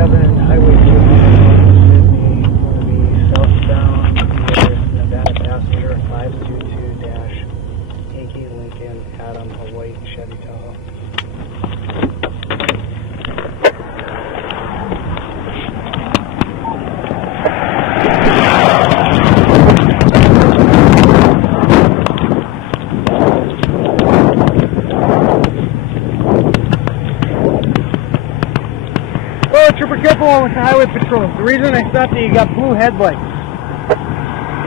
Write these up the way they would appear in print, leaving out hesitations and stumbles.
27 Highway 2 Sydney will be southbound via Nevada passenger 522-AK Lincoln Adam, a white Chevy Tahoe. Trooper, careful with the highway patrol. The reason I stopped you, you got blue headlights.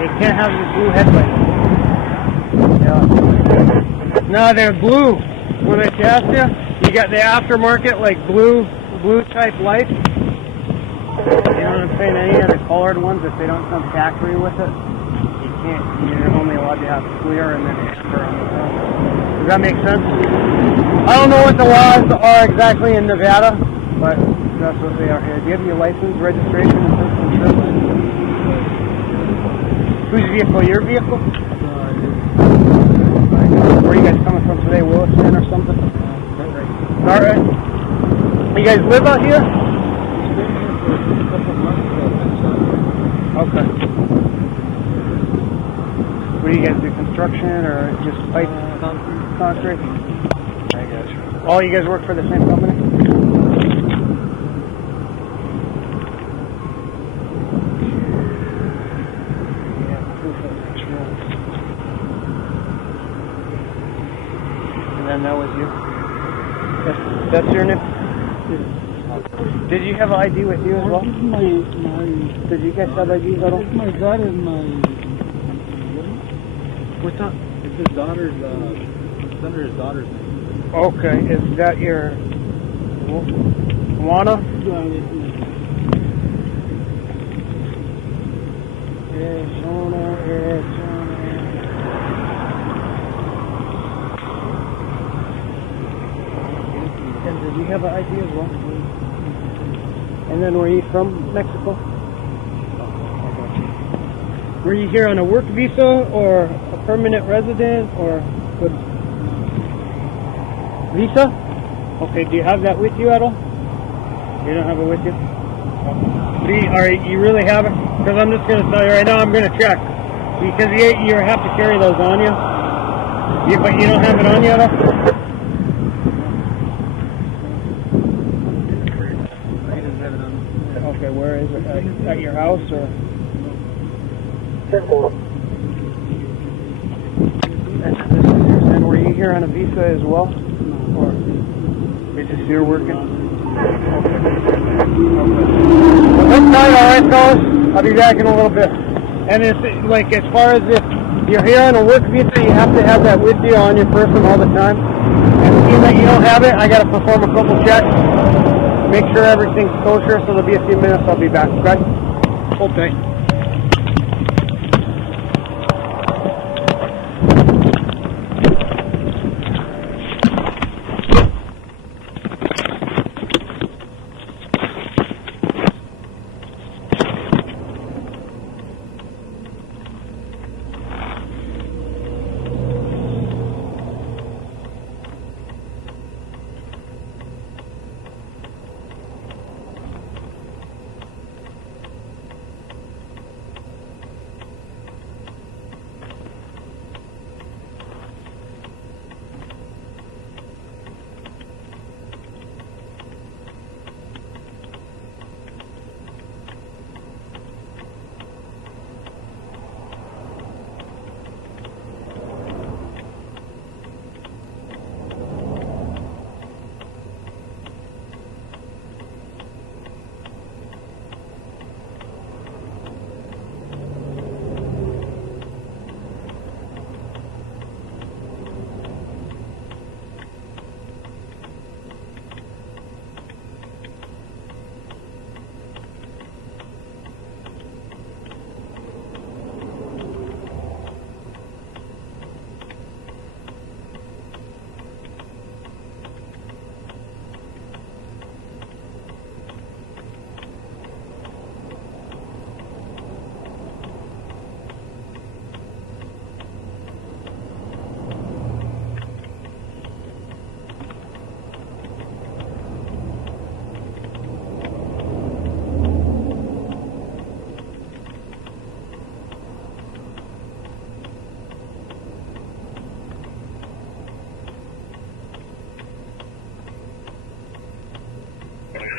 You can't have these blue headlights. Yeah. No, they're blue. When I passed you, you got the aftermarket, like blue type lights. You know what I'm saying? Any of the colored ones, if they don't come factory with it, you can't. You're only allowed to have clear and then amber on the front. Does that make sense? I don't know what the laws are exactly in Nevada, but that's what they are here. Do you have your license, registration, and personal insurance? Whose vehicle? Your vehicle? Where are you guys coming from today? Williston or something? Alright. You guys live out here? Okay. What do you guys do? Construction or just pipe? Concrete? I guess. All you guys work for the same company? And that was you? That's your name? Did you have an ID with you as well? Did you guys have IDs at all? My dad and my... What's up? It's his daughter's, it's under his daughter's name. Okay, is that your... Juana? And did you have an ID as well? And then were you from Mexico? Were you here on a work visa or a permanent resident or what? Visa? Okay, do you have that with you at all? You don't have it with you? You really have it? Because I'm just going to tell you right now, I'm going to check. Because you have to carry those on you. But you don't have it on you at all? Okay, where is it? At your house or? And were you here on a visa as well? Or is this here working? Okay. Well, that's fine, alright fellas. I'll be back in a little bit. And it's like, as far as if you're here on a work visa, you have to have that with you on your person all the time. And seeing that you don't have it, I got to perform a couple checks. Make sure everything's kosher, so there'll be a few minutes. I'll be back, okay? Okay.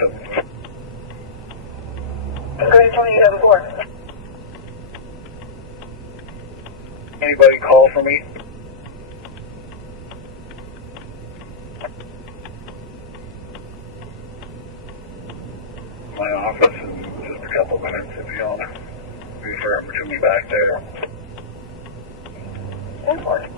Go ahead and tell me you have a four. Anybody call for me? My office in just a couple minutes if you want to refer him to me back there. 10-4.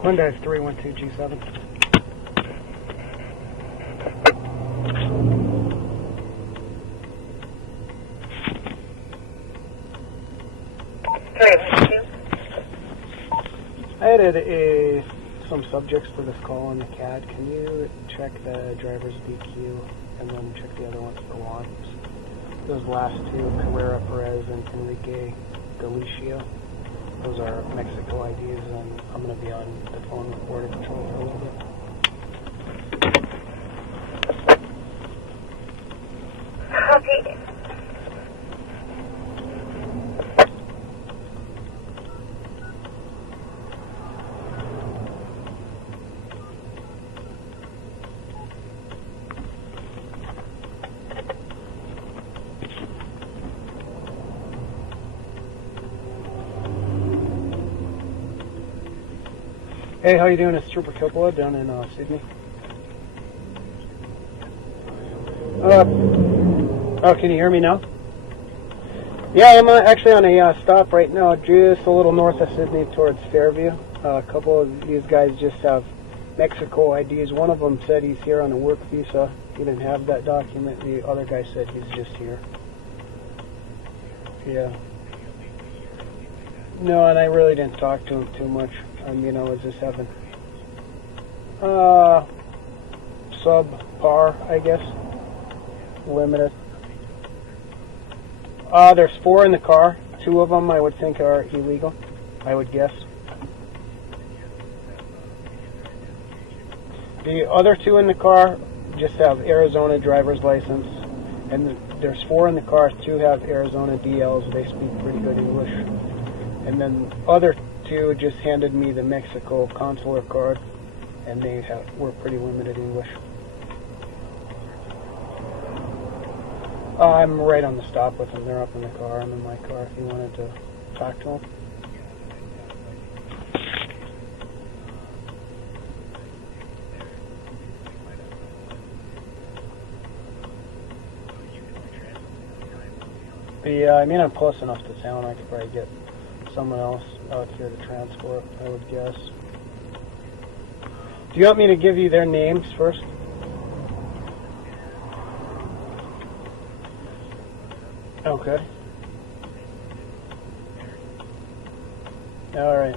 Hyundai 312G7. I added some subjects to this call in the CAD. Can you check the driver's DQ and then check the other ones that go on? Those last two, Carrera Perez and Enriquez-Galicia. Those are Mexico IDs, and I'm going to be on the phone with Border Patrol for a little bit. Copy. Hey, how you doing? It's Trooper Coppola down in Sydney. Oh, can you hear me now? Yeah, I'm actually on a stop right now, just a little north of Sydney towards Fairview. A couple of these guys just have Mexico IDs. One of them said he's here on a work visa. He didn't have that document. The other guy said he's just here. Yeah. No, and I really didn't talk to him too much. I was just having subpar, I guess. Limited. There's 4 in the car. 2 of them I would think are illegal, I would guess. The other 2 in the car just have Arizona driver's license, and there's 4 in the car. 2 have Arizona DLs. They speak pretty good English. And then other 2 just handed me the Mexico consular card, and they were pretty limited English. I'm right on the stop with them. They're up in the car. I'm in my car if you wanted to talk to them. Yeah, I'm close enough to town. I could probably get someone else out here to transport, I would guess. Do you want me to give you their names first? Okay. Alright.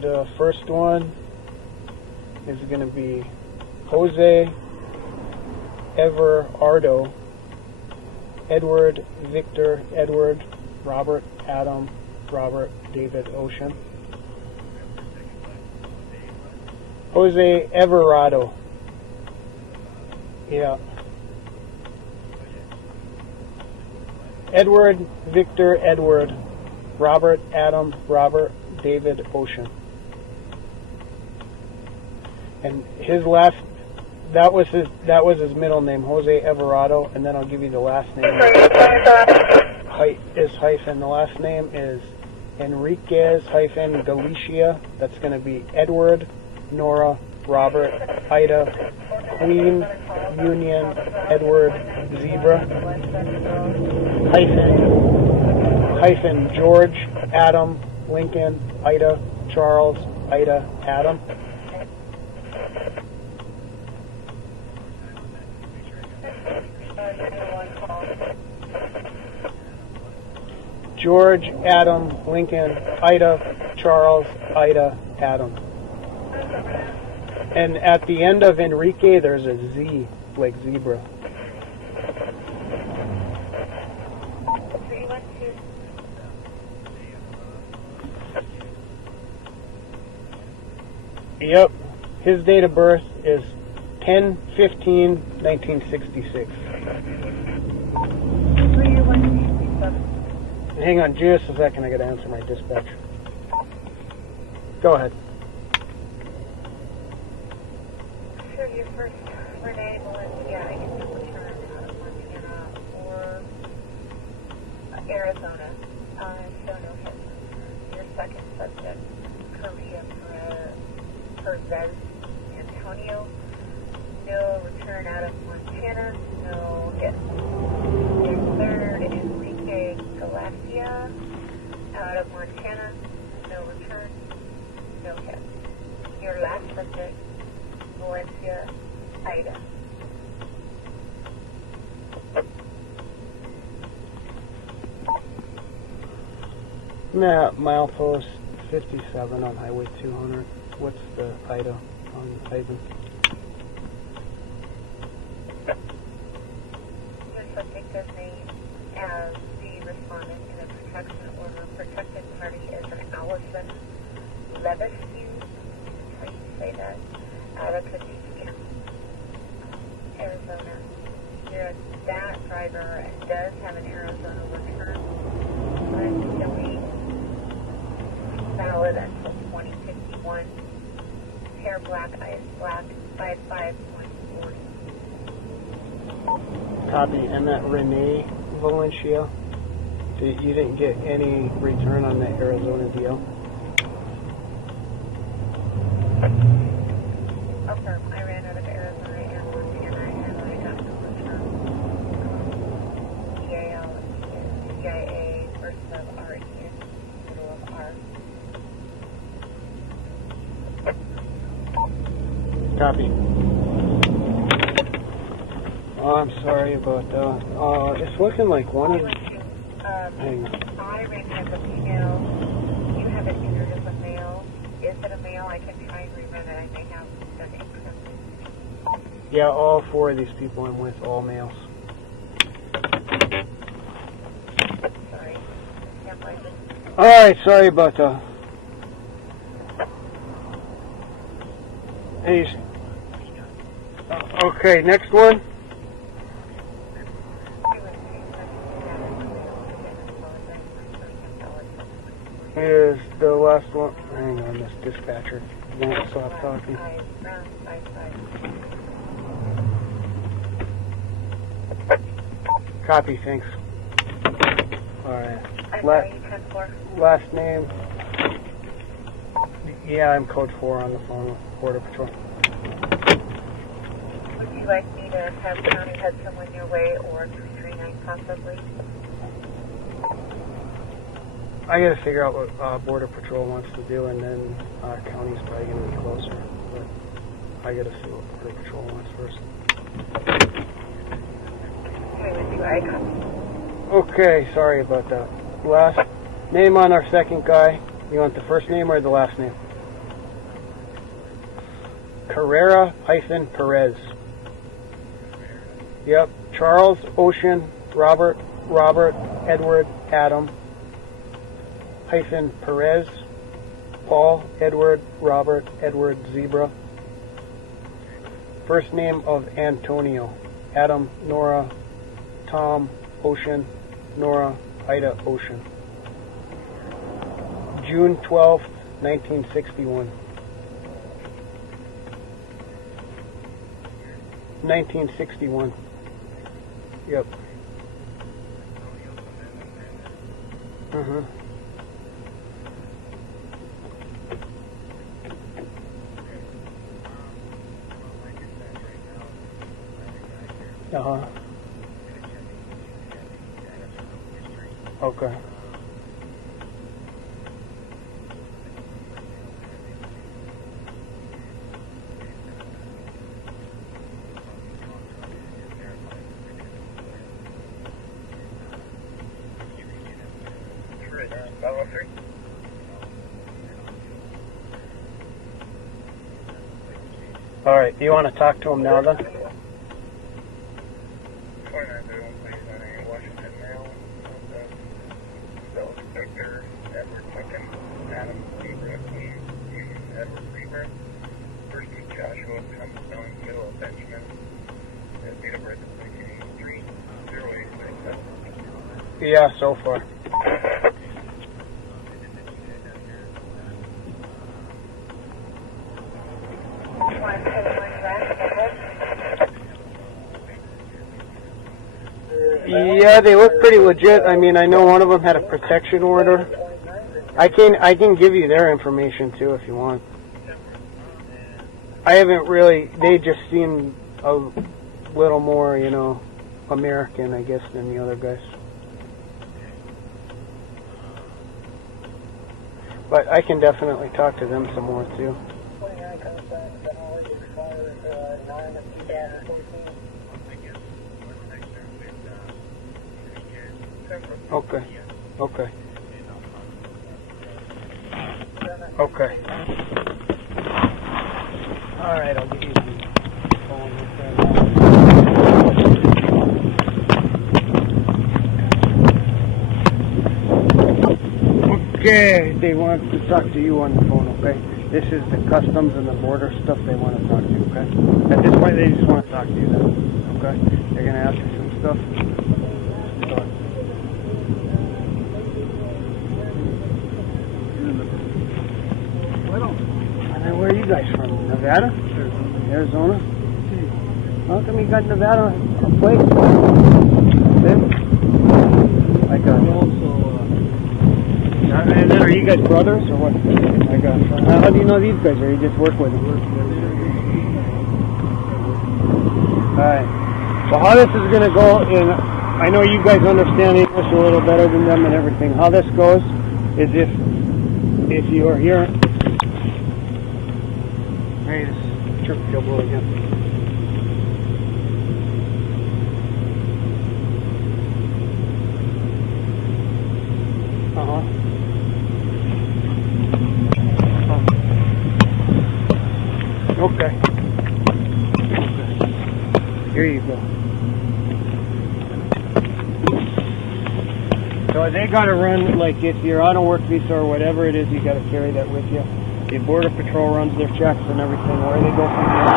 The first one is going to be Jose Everardo, Edward, Victor, Edward, Robert, Adam, Robert, David, Ocean. Jose Everardo. Yeah. Edward, Victor, Edward, Robert, Adam, Robert, David, Ocean. And his last, that was his middle name, Jose Everardo, and then I'll give you the last name. Is hyphen. The last name is Enriquez-Galicia. That's going to be Edward, Nora, Robert, Ida, Queen, Union, Edward, Zebra, hyphen George, Adam, Lincoln, Ida, Charles, Ida, Adam. George, Adam, Lincoln, Ida, Charles, Ida, Adam. And at the end of Enrique, there's a Z, like zebra. Yep. His date of birth is 10/15/1966. Hang on just a second, I gotta answer my dispatch. Go ahead. Sure, your first Renee Valencia, I guess you return out of Montana or Arizona. So no hit. Your second subject, Korea Perez Antonio. No return out of Montana. No hit. Your third, Enriquez-Galicia, out of Montana. No return. No hit. Your last subject, Valencia, Ida. Milepost 57 on Highway 200. What's the Ida on Ivan? Your subject is named as the respondent in a protection order. Protected party is an Allison Levisue. How do you say that? Out of Cadena, Arizona. That driver does have an Arizona return, but it's showing valid until 2051. Hair black, eyes black, 55140. Copy. And that Renee Valencia, you didn't get any return on that Arizona deal? Affirm. I ran out of Arizona and Montana, and I got no return. EAL, CIA, first of R, middle of R. Copy. Oh, I'm sorry about that. It's looking like one of them. Hang on. I ran as a female. You have it entered as a male. Is it a male? I can try and rerun it. I may have done incorrectly. Yeah, all four of these people I'm with, all males. Sorry. Can't find it. Alright, sorry about that. Hey, okay, next one is the last one. Hang on, this dispatcher won't stop talking. Copy, thanks. Alright. Last name. Yeah, I'm code 4 on the phone with Border Patrol. Would you like me to have county head someone your way or 339 possibly? I gotta figure out what Border Patrol wants to do, and then county's probably gonna be closer. But I gotta see what Border Patrol wants first. Okay, with you, I copy. Okay, sorry about that. Last Name on our second guy. You want the first name or the last name? Carrera-Perez. Yep. Charles, Ocean, Robert, Edward, Adam, Perez, Paul, Edward, Robert, Edward, Zebra. First name of Antonio. Adam, Nora, Tom, Ocean, Nora, Ida, Ocean. June 12th, 1961. 1961. Yep. Uh-huh. Uh-huh. Okay. All right. Do you want to talk to him now then? Yeah, so far. Yeah, they look pretty legit. I mean, I know one of them had a protection order. I can give you their information too if you want. I haven't really. They just seem a little more, you know, American, I guess, than the other guys. But I can definitely talk to them some more too. Okay. Okay. Okay. All right, I'll give you the phone with Okay, they want to talk to you on the phone, okay? This is the customs and the border stuff they want to talk to you, okay? At this point, they just want to talk to you then, okay? They're going to ask you some stuff. Where are you guys from? Nevada? Arizona? How come you got Nevada plate? I got it. And then are you guys brothers or what? I got it. How do you know these guys, or you just work with them? Alright. So how this is going to go, in, I know you guys understand English a little better than them and everything. How this goes is if you are here. Hey, this trip double again. Uh-huh. Okay. Here you go. So they gotta run, like if you're on a work visa or whatever it is, you gotta carry that with you. The Border Patrol runs their checks and everything. Where they go from there,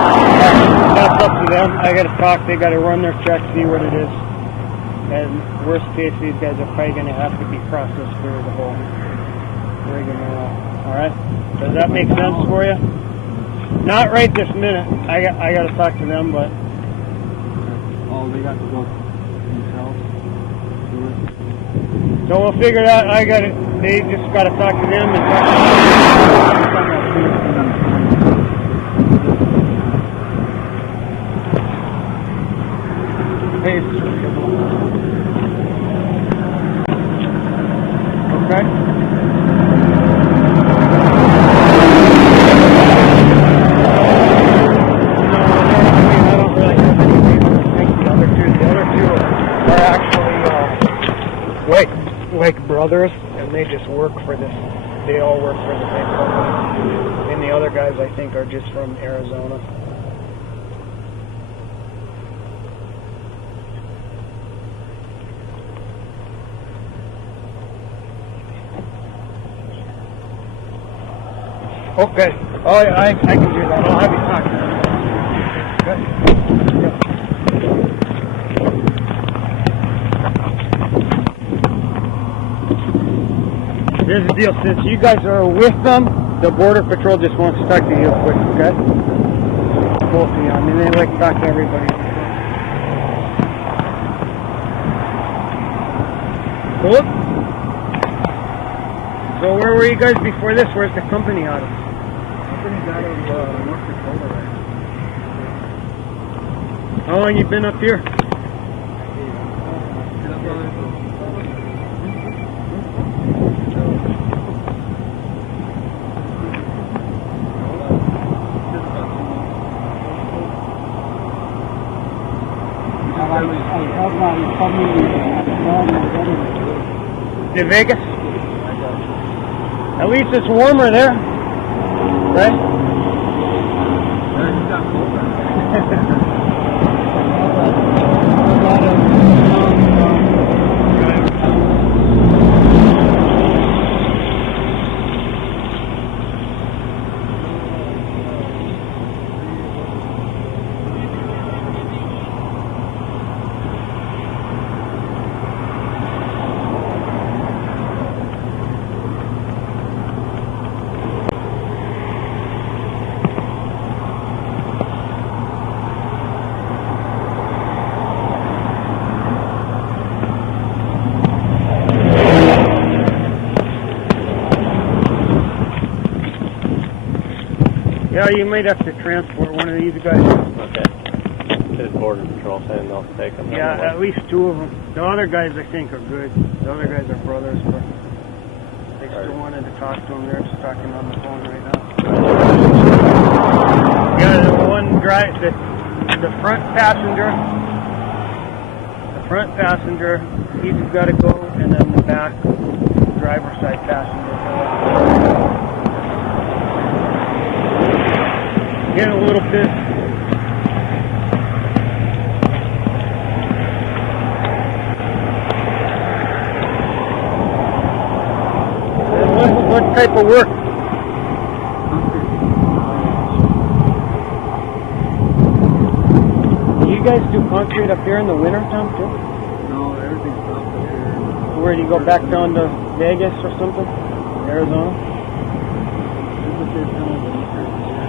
that's up to them. I got to talk. They got to run their checks, see what it is. And worst case, these guys are probably going to have to be processed through the whole rigmarole. All right? Does that make sense for you? Not right this minute. I got to talk to them, but. Oh, they got to go themselves. So we'll figure it out. I got it. They just got to talk to them and talk to them. Hey, okay. Like brothers, and and they just work for this. They all work for the same company. And the other guys, I think, are just from Arizona. Okay. Oh, I can do that. I'll have you talk. Good. Yep. Here's the deal. Since you guys are with them, the Border Patrol just wants to talk to you quick, okay? Both of you. I mean, they like to talk to everybody. Cool? So where were you guys before this? Where's the company out of? Company's out of North Dakota right now. How long you been up here? In Vegas? At least it's warmer there, right? Yeah, you might have to transport one of these guys. Okay. This Border Patrol saying they'll take them. Yeah, at least two of them. The other guys, I think, are good. The other guys are brothers, but they still wanted to talk to them. They're just talking on the phone right now. Yeah, the one drive, the front passenger, he's got to go, and then the back driver's side passenger. Getting a little pissed. What type of work? You guys do concrete up here in the winter time too? No, everything's up here. Where do you go back down to Vegas or something? Arizona? This is the first time I've been up here this year.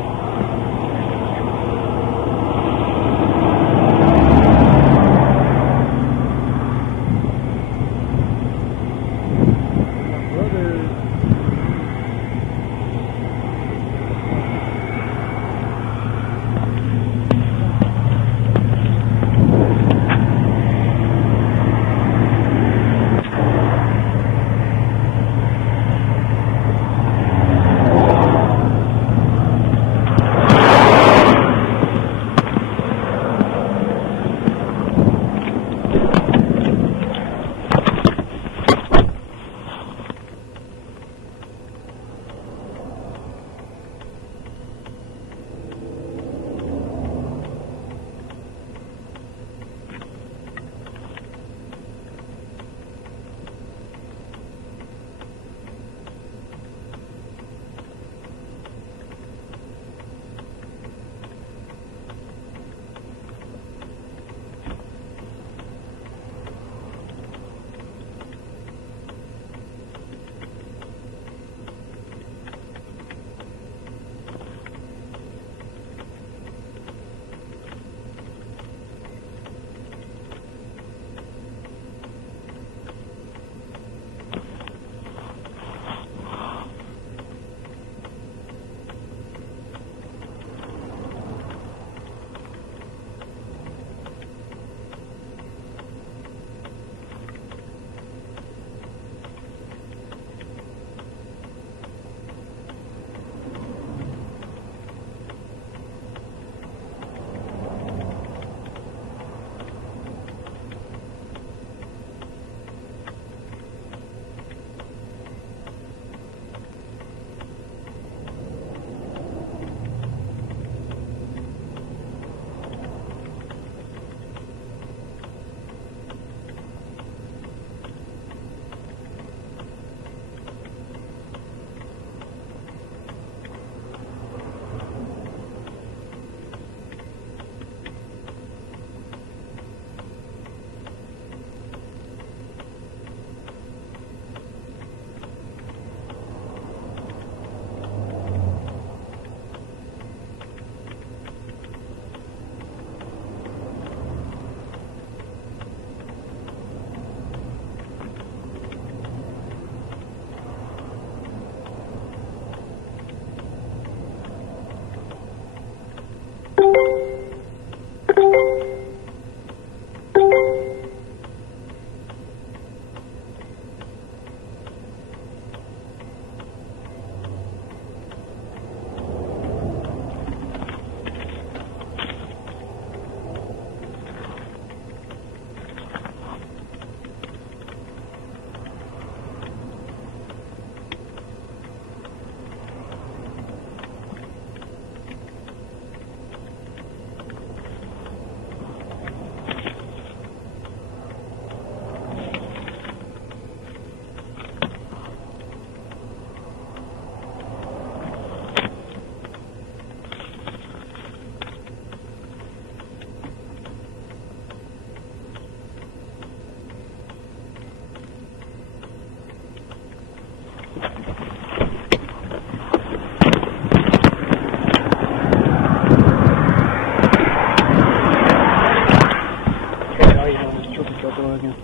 go again.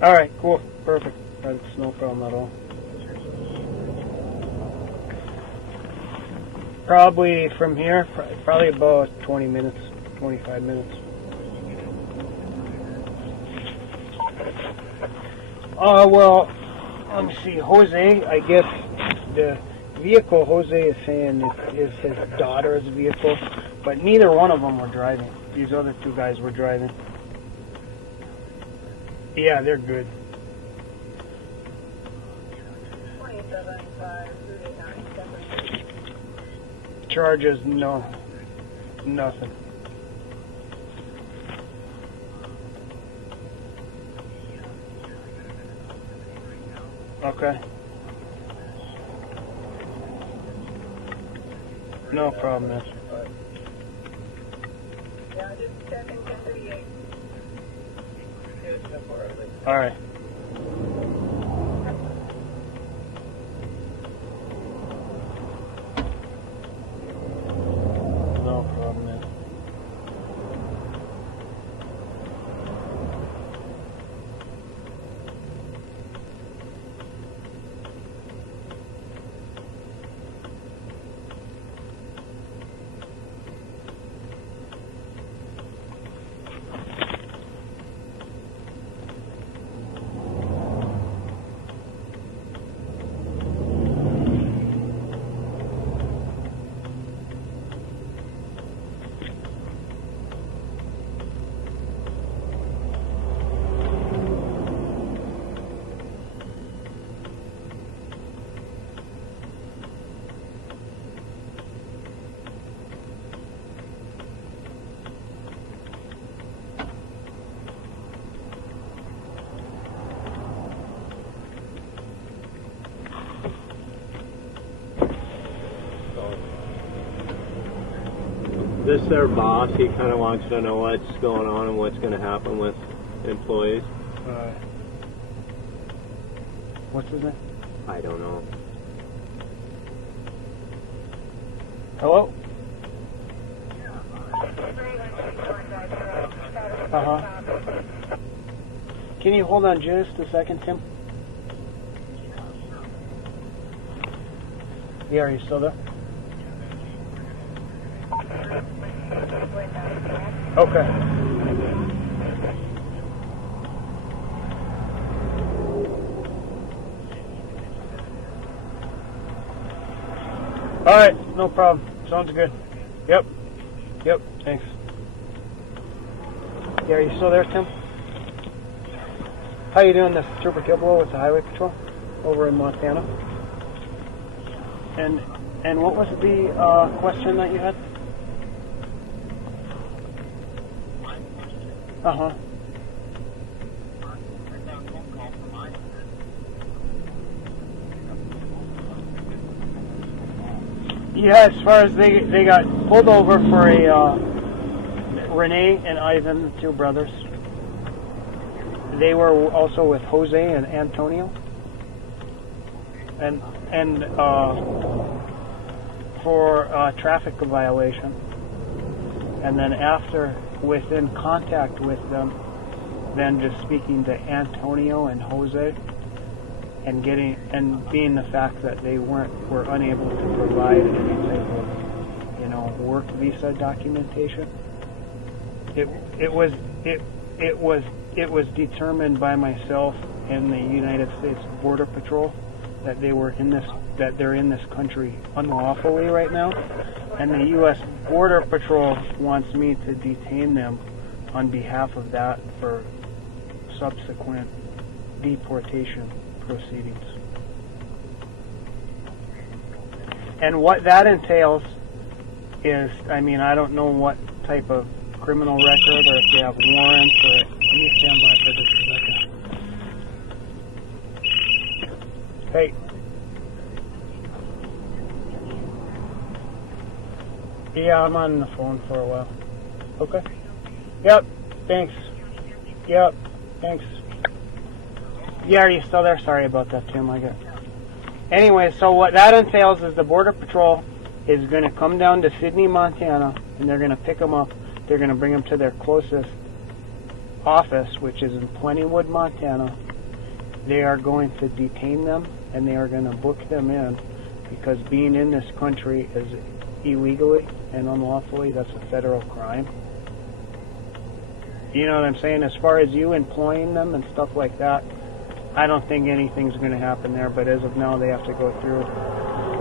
Alright, cool. Perfect. That's no problem at all. Probably from here, probably about 20 minutes, 25 minutes. Well, let me see. Jose, I guess the vehicle Jose is saying is his daughter's vehicle, but neither one of them were driving. These other two guys were driving. Yeah, they're good. 27.5 Charges, no, nothing. Okay. No problem, man. Yeah, just checking 1038. All right. No problem, man. This their boss, he kind of wants to know what's going on and what's going to happen with employees. What's his name? I don't know. Hello? Uh-huh. Can you hold on just a second, Tim? Yeah, are you still there? Okay. All right, no problem. Sounds good. Yep. Yep, thanks. Yeah, are you still there, Tim? How you doing? This is Trooper Gilboa with the Highway Patrol over in Montana. And what was the question that you had? Uh-huh. Yeah, as far as they got pulled over for a Renee and Ivan, the two brothers. They were also with Jose and Antonio. And for traffic violation. And then after, within contact with them, then just speaking to Antonio and Jose, and being the fact that they were unable to provide any type of, work visa documentation. It was determined by myself and the United States Border Patrol that they're in this country unlawfully right now, and the U.S. Border Patrol wants me to detain them on behalf of that for subsequent deportation proceedings. And what that entails is, I don't know what type of criminal record or if they have warrants or... Can you stand by for just a second? Hey. Yeah, I'm on the phone for a while. Okay. Yep. Thanks. Yep. Thanks. Yeah, are you still there? Sorry about that, Tim. I got. Anyway, so what that entails is the Border Patrol is going to come down to Sydney, Montana, and they're going to pick them up. They're going to bring them to their closest office, which is in Plentywood, Montana. They are going to detain them, and they are going to book them in, because being in this country is illegally and unlawfully. That's a federal crime. You know what I'm saying? As far as you employing them and stuff like that, I don't think anything's going to happen there, but as of now, they have to go through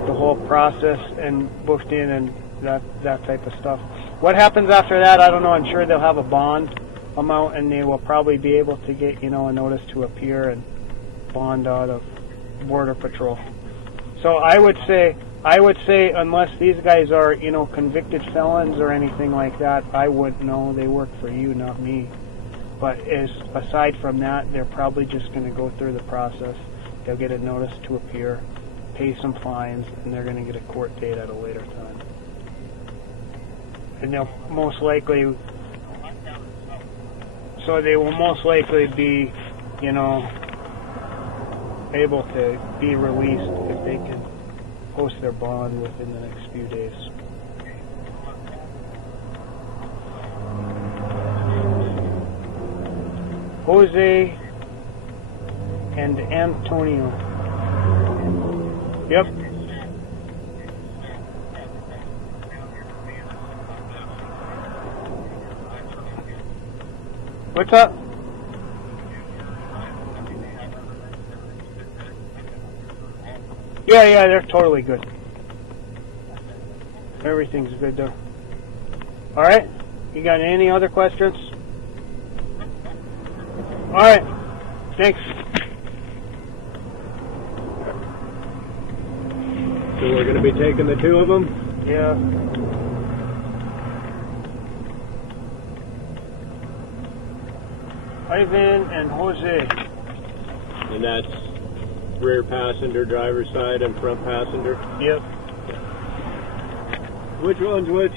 the whole process and booked in and that type of stuff. What happens after that, I don't know. I'm sure they'll have a bond amount, and they will probably be able to get, a notice to appear and bond out of Border Patrol. So I would say unless these guys are, convicted felons or anything like that, I wouldn't know. They work for you, not me. But aside from that, they're probably just going to go through the process. They'll get a notice to appear, pay some fines, and they're going to get a court date at a later time. And they'll most likely, they will most likely be, able to be released if they can post their bond within the next few days. Jose and Antonio. Yep. What's up? Yeah, they're totally good. Everything's good there. Alright? You got any other questions? Alright. Thanks. So we're going to be taking the two of them? Yeah. Ivan and Jose. And that's rear passenger, driver's side, and front passenger? Yep. Which one's which,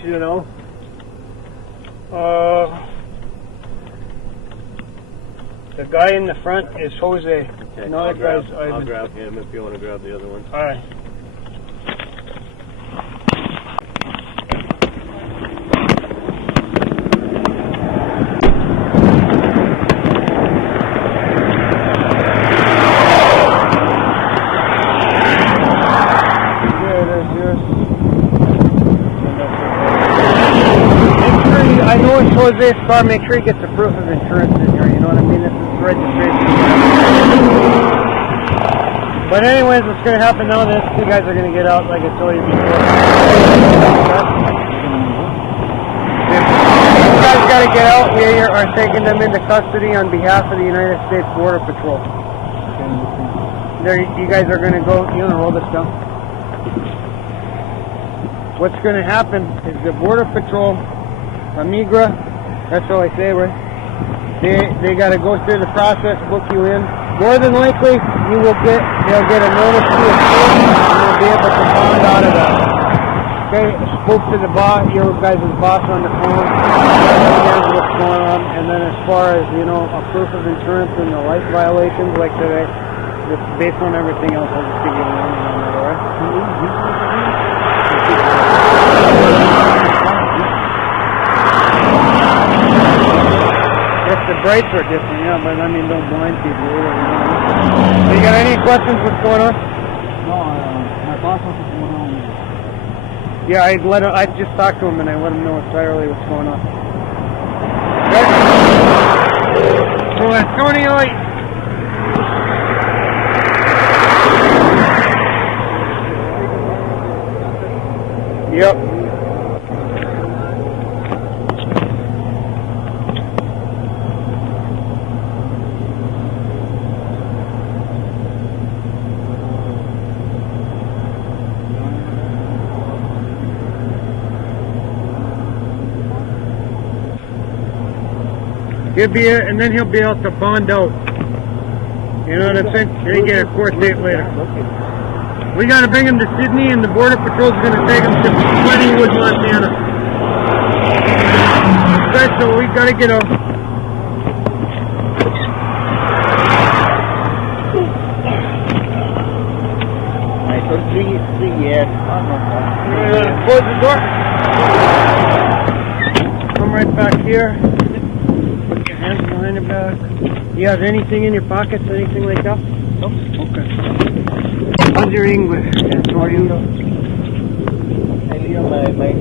The guy in the front is Jose. Okay, Another guy's Ivan. I'll grab him if you want to grab the other one. Alright. Jose's car, make sure he gets a proof of insurance in here, you know what I mean? This is registration. But anyways, what's going to happen now, these two guys are going to get out, like I told you before. These guys got to get out. We are taking them into custody on behalf of the United States Border Patrol. You guys are going to go, roll this down. What's going to happen is the Border Patrol, Amigra, that's all I say, right? They got to go through the process, book you in. More than likely, they'll get a notice to appear, and they'll be able to bond out of that. Okay, spoke to the boss, your guys' boss on the phone, understands what's going on, and then as far as, a proof of insurance and the life violations like today, just based on everything else, I'll just give you a warning on that, alright? If the brights are different, yeah, but don't blind people either. So you got any questions? What's going on? No, my boss wants to go on. Yeah, I just talked to him and I let him know entirely what's going on. Okay. So Antonio, yep. And then he'll be able to bond out. You know what I'm saying? They get a court date later. We got to bring him to Sydney, and the Border Patrol's going to take him to Plentywood, Montana. guys, so we gotta get a... So three years. Close the door. Come right back here. Put your hands behind your back. You have anything in your pockets, anything like that? Nope. Okay. How's your English? How are you? I leave my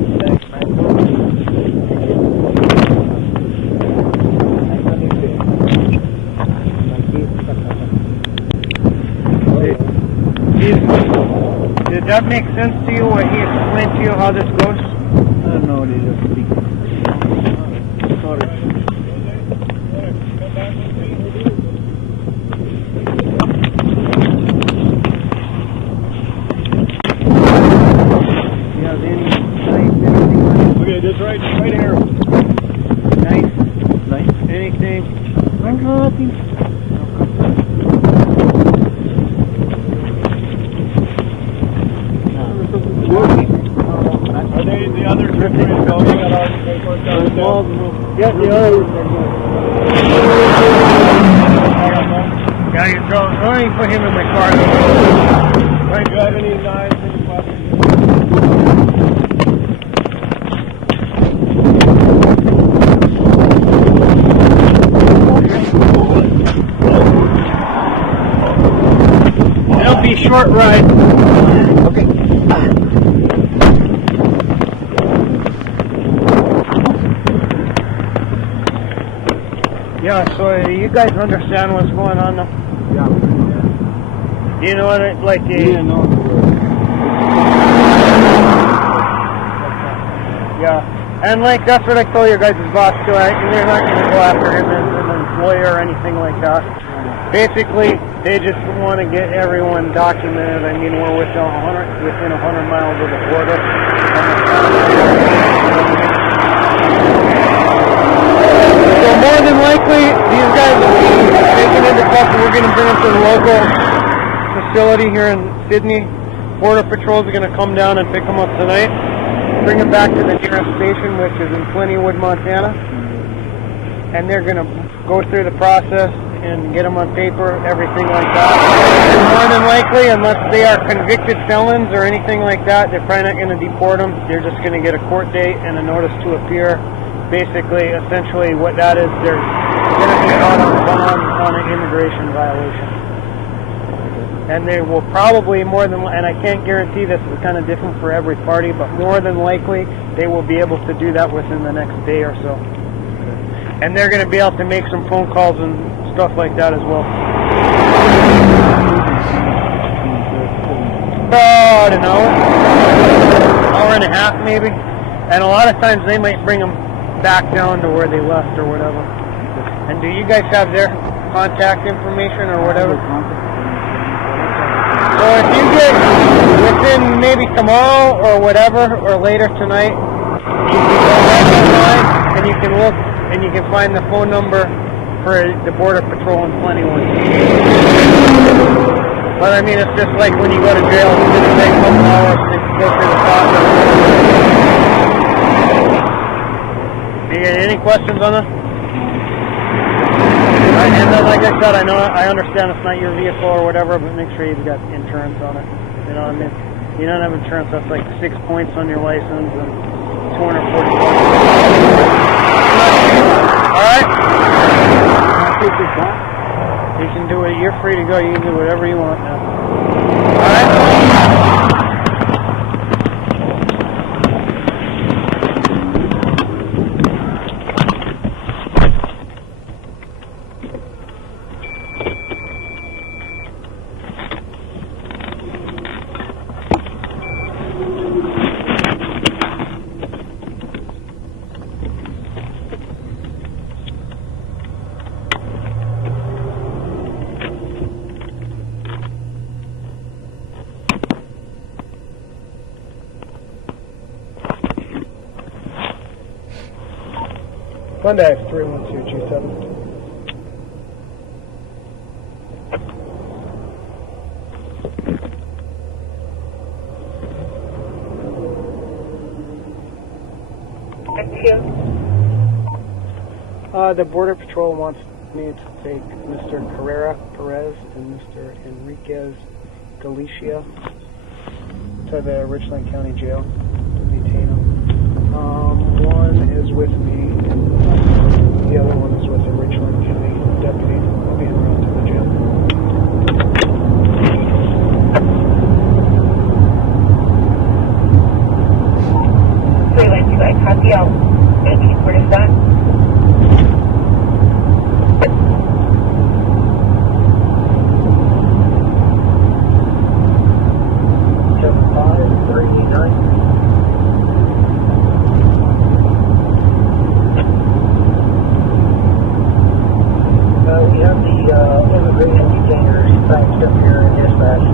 Did that make sense to you, what he explained to you, how this goes? I don't know, they just speak. Sorry. You have any knife, anything? Okay, this right here. Knife, Nice. anything? Nothing. Are they the other trip going? You got all the paperwork downstairs? Yeah, the other. Yeah, you throw. Oh, you put him in my car. Right, do you have any knives, any weapons? It'll be a short ride. Okay. Yeah, so you guys understand what's going on now? Yeah. You know what it, like Yeah, no. Yeah, and like that's what I told your guys' boss too. They're not going to go after him as an employer or anything like that. Basically, they just want to get everyone documented. I mean, we're within 100 miles of the border. So more than likely, these guys will be taken into custody. We're going to bring them to the local facility here in Sydney. Border Patrol is going to come down and pick them up tonight. Bring them back to the nearest station, which is in Plentywood, Montana. And they're going to go through the process and get them on paper, everything like that. And more than likely, unless they are convicted felons or anything like that, they're probably not going to deport them. They're just going to get a court date and a notice to appear. Basically, essentially what that is, they're going to be out on bond on an immigration violation. And they will probably and I can't guarantee this is kind of different for every party, but more than likely they will be able to do that within the next day or so. And they're going to be able to make some phone calls and stuff like that as well. About an hour and a half maybe. And a lot of times they might bring them back down to where they left or whatever. And do you guys have their contact information or whatever? So if you get within maybe tomorrow or whatever, or later tonight, you can go right online and you can look and you can find the phone number for the Border Patrol in Plentywood. But I mean, it's just like when you go to jail, it's going to take a couple hours to go through the process. Do you get any questions on that? And then, like I said, I know I understand it's not your vehicle or whatever, but make sure you've got insurance on it. You know what I mean? You don't have insurance, that's like 6 points on your license and 240 bucks. All right? You can do it. You're free to go. You can do whatever you want now. All right? Monday, 31227. Thank you. The Border Patrol wants me to take Mr. Carrera Perez and Mr. Enriquez-Galicia to the Richland County Jail to detain them. One is with me, the other one is with the Richland County deputy. I'll be en route to the jail. Freelance, you guys, copy out. And where is that? We have the immigration detainers backed up here in dispatch.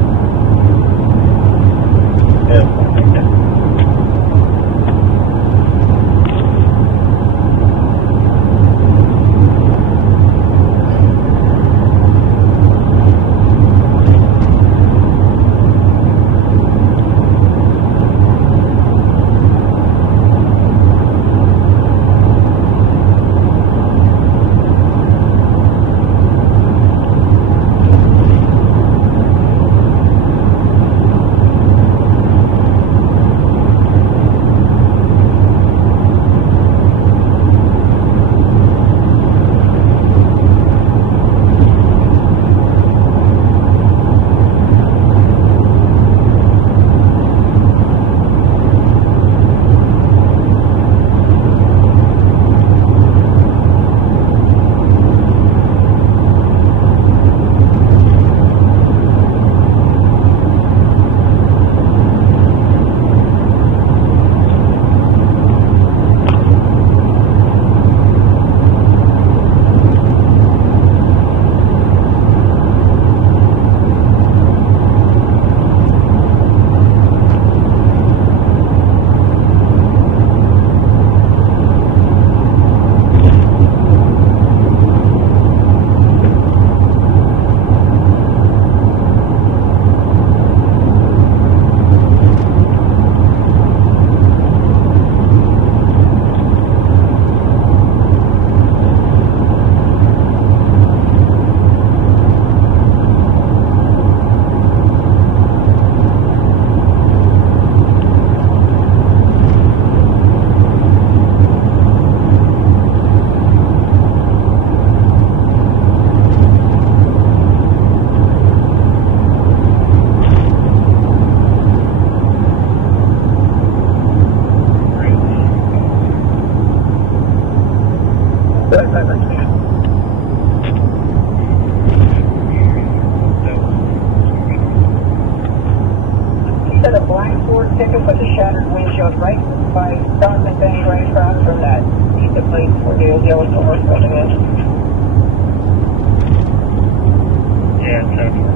A black Ford pickup with a shattered windshield right by Donovan Bank right across from that piece of place where the old yellow door building is. Yeah, it's over.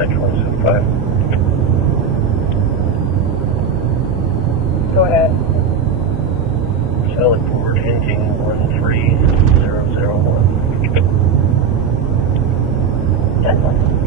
9175. Go ahead. Sally Ford, engine 13001. 10-1.